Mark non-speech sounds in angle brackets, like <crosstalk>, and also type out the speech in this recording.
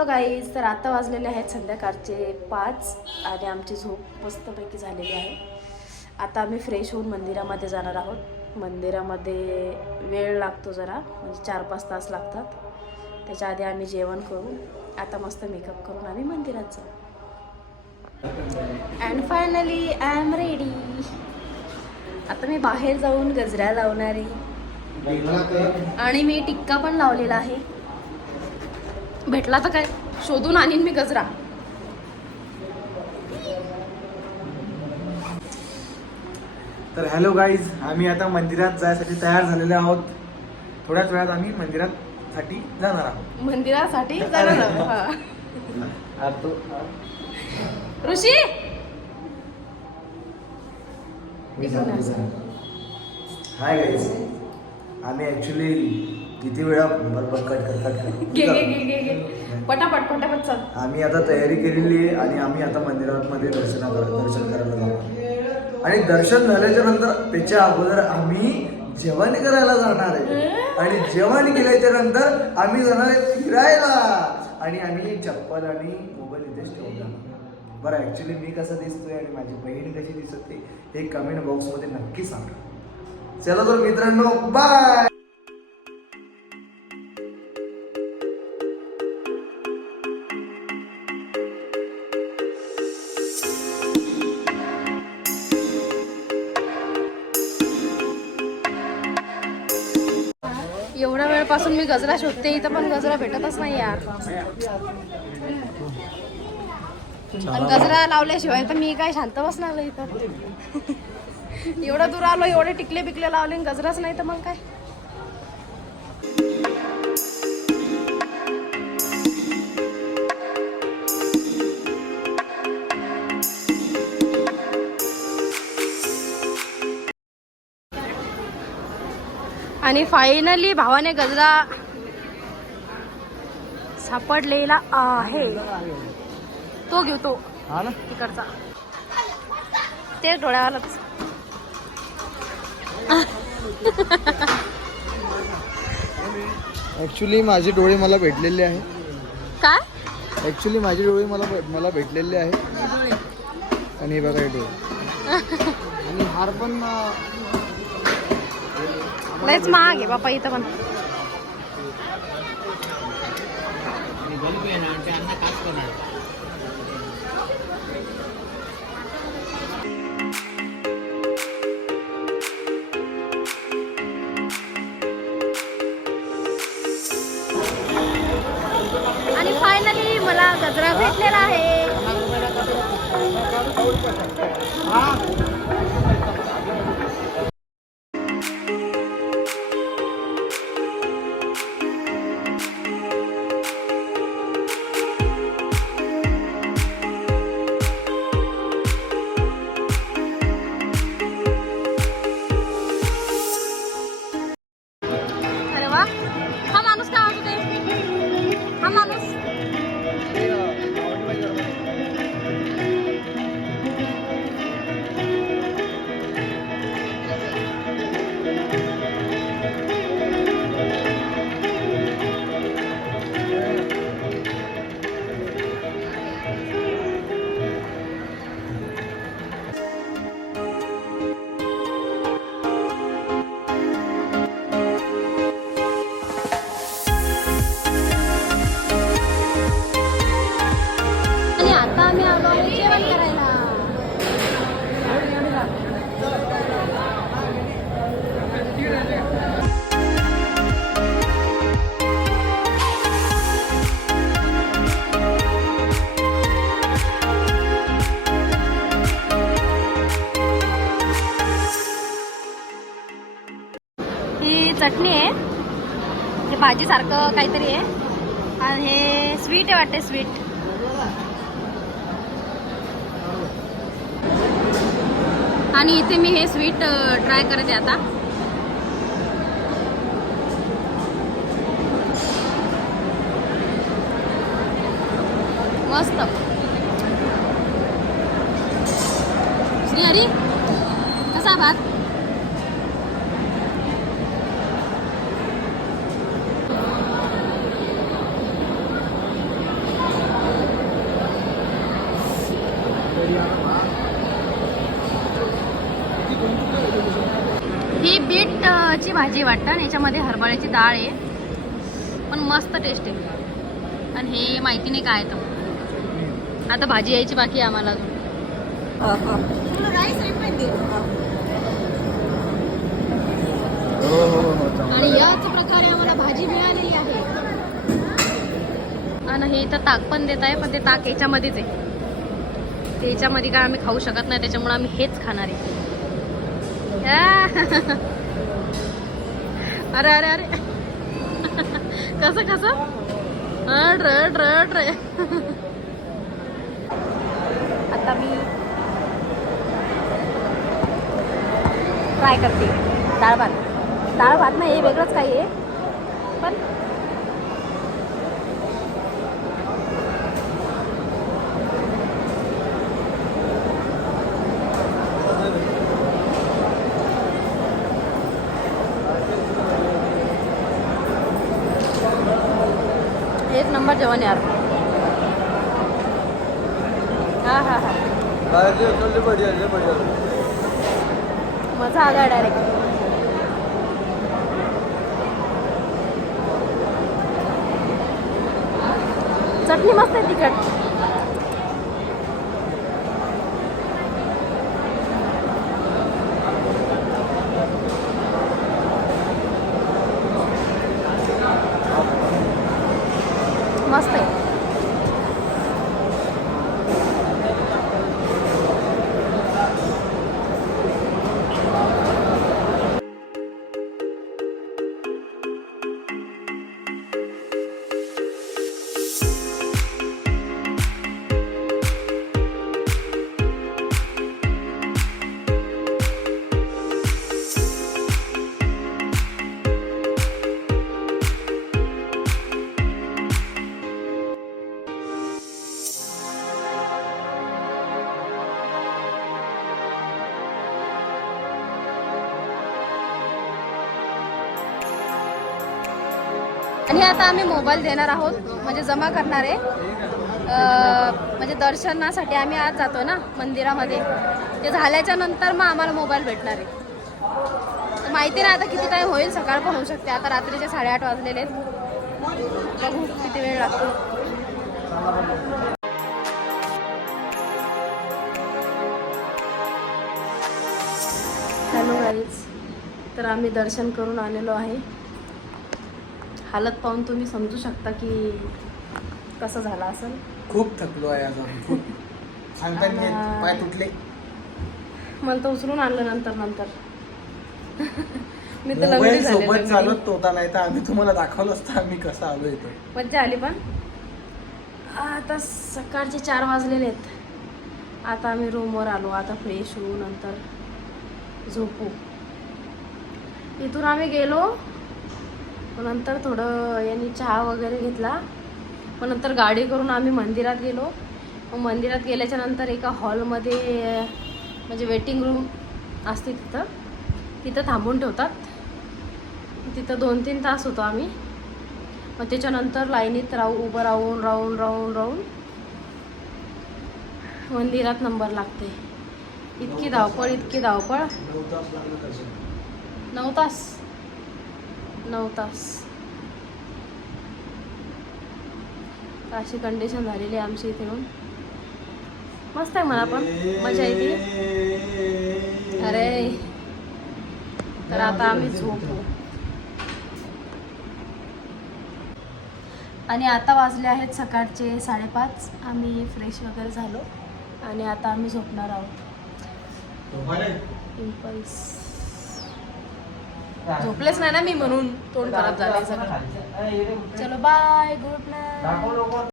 Hello guys तर आता वाजलेले आहेत संध्याकाळचे पाच आणि आमची झोप मस्तपैकी झालेली आहे. आता आम्ही फ्रेश होऊन मंदिरामध्ये जाणार आहोत. मंदिरामध्ये वेळ लागतो जरा म्हणजे चार पाच तास लागतात. त्याच्या आधी आम्ही जेवण करू आता मस्त मेकअप करून आम्ही मंदिरात जाऊ. And finally I am ready आता मी बाहेर जाऊन गजऱ्या लावणार. आहे आणि मी टिक्का पण लावलेला आहे. भेटला तर काय? शोधून आणीन मी गजरा. तर हॅलो गाईज आम्ही आता मंदिरात जायसाठी तयार झालेले आहोत. थोड्याच वेळात आम्ही मंदिरात साठी जाणार आहोत. मंदिरासाठी जाणार आहोत. हा. ऋषी! हाय गाईज आम्ही ऍक्च्युली किती वेळा बरोबर कट कट घे पटापट पटापट चल. आम्ही आता तयारी केलेली आहे आणि आम्ही आता मंदिरामध्ये दर्शन दर्शन करायला जाणार आणि दर्शन झाल्याच्यानंतर त्याच्या अगोदर आम्ही जेवण करायला जाणार आहे. आणि जेवण केल्याच्यानंतर आम्ही जाणार आहे फिरायला. आणि आम्ही चप्पल आणि मोबाईल इथेच ठेवून जाणार बरं ॲक्च्युली मी कसा दिसतोय आणि माझी बहीण कशी दिसते हे कमेंट बॉक्समध्ये नक्की सांगा. चला तर मित्रांनो बाय पासून मी गजरा शोधते इथं पण गजरा भेटतच नाही यार. आणि गजरा लावल्याशिवाय तर मी काय शांत बसणार इथं. एवढं दूर आलो एवढे टिकले बिकले लावले आणि गजराच नाही तर मग काय? आणि फायनली भावाने गजरा सापडलेला आहे. तो घेऊ तो. हा ना? तिकडचा. ते डोळ्यावालाच ॲक्च्युली माझे डोळे मला भेटलेले आहे काय? ॲक्च्युली माझे डोळे मला मला भेटलेले आहे आणि हे बघा डोळे. <laughs> आणि हार पण लयच महाग आहे बापा इथं पण. आणि फायनली मला गजरा भेटलेला आहे. भाजीसारखं काहीतरी आहे. आणि हे स्वीट आहे वाटते स्वीट आणि इथे मी हे स्वीट ट्राय करते आता. मस्त. श्री हरी कसा भात ही बीट ची भाजी वाटतं आणि याच्यामध्ये हरभऱ्याची डाळ आहे. पण मस्त टेस्ट आहे. आणि हे माहिती नाही काय तर. आता भाजी यायची बाकी आम्हाला अजून. आणि याच प्रकारे आम्हाला भाजी मिळालेली आहे. आणि हे तर ताक पण देत आहे पण ते ताक याच्यामध्येच आहे. ते याच्यामध्ये काय आम्ही खाऊ शकत नाही त्याच्यामुळे आम्ही हेच खाणार आहे. अरे अरे अरे. कसं कसं? अड रड रड रे आता मी ट्राय करते. डाळ भात. डाळ भात नाही हे वेगळंच काही आहे. पण एक नंबर जेवण यार. हा हा हा. मजा आला डायरेक्ट चटणी मस्त आहे तिखट. आणि आता आम्ही मोबाईल देणार आहोत म्हणजे जमा करणार आहे. म्हणजे दर्शनासाठी आम्ही आज जातो ना मंदिरामध्ये. ते झाल्याच्यानंतर मग आम्हाला मोबाईल भेटणार आहे. माहिती नाही आता किती टाईम होईल सकाळ पण होऊ शकते. आता रात्रीचे साडेआठ वाजलेले आहेत. बघू किती वेळ लागतो. हॅलो गाईज तर आम्ही दर्शन करून आलेलो आहे. हालत पाहून तुम्ही समजू शकता की कसं झालं असेल. खूप थकलो आहे आज आम्ही, खूप. सांगता येत नाही, पाय तुटले. मला तर उचलून आणलं नंतर नंतर. मी तर लंगडी मोबाईल झाले सोबत. चालत होता नाही तर आम्ही तुम्हाला दाखवलं असतं आम्ही कसं आलो इथे. मज्जा आली पण. आता सकाळचे चार वाजलेले आहेत. आता आम्ही रूमवर आलो आता फ्रेश होऊ नंतर झोपू. इथून आम्ही गेलो मग नंतर थोडं यांनी चहा वगैरे घेतला. मग नंतर गाडी करून आम्ही मंदिरात गेलो. मग मंदिरात गेल्याच्यानंतर एका हॉलमध्ये म्हणजे वेटिंग रूम असते तिथं. तिथं थांबून ठेवतात. तिथं दोन तीन तास होतो आम्ही. मग त्याच्यानंतर लाईनीत राहू उभं राहून राहून राहून राहून मंदिरात नंबर लागते. इतकी धावपळ इतकी धावपळ. नऊ तास. नऊ तास अशी कंडिशन झालेली आहे आमची इथे येऊन. मस्त आहे मला पण. मजा येते. अरे. तर आता आम्ही झोपू. आणि आता वाजले आहेत सकाळचे साडेपाच. आम्ही फ्रेश वगैरे झालो. आणि आता आम्ही झोपणार आहोत. पिंपल्स झोपलेच नाही ना मी म्हणून तोंड खराब झाले सगळं. चलो बाय गुड नाईट